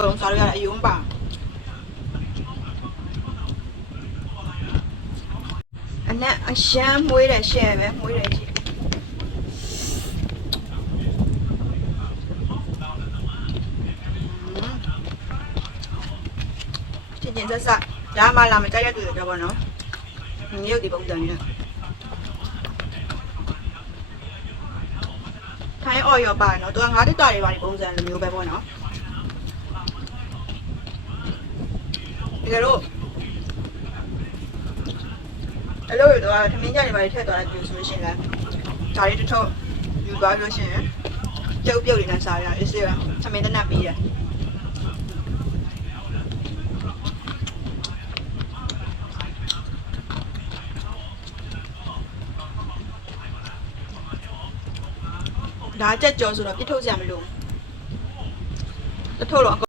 စားလို့ရတဲ့အယုံပါအနက်အရှမ်းမွေးတယ်ရှယ်ပဲမွေးတယ်ကြည့်ချင်းဆက်ဆက်ဒါမှလာမကြိုက်ရတူတယ်ပေါ့နော်မြုပ်ဒီပုံစံနဲ့ထိုင်းအော်ရောပါနော်သူကငါးတက်တာတွေပါဒီပုံစံလိုမျိုးပဲပေါ့နော်ဒီလိုအဲ့လိုတော့ထမင်းကြတွေပါထည့်သွားတယ်ဆိုလို့ရှိရင်လည်းဒါလေးတစ်ထုပ်ယူသွားလို့ရှိရင်ကျုပ်ပြုတ်နေနဲ့စားရအေးစေးထမင်းတက်နဲ့ပြီးတယ်ဒါကြက်ကြောဆိုတော့ပြစ်ထုတ်စရာမလိုတစ်ထုပ်တော့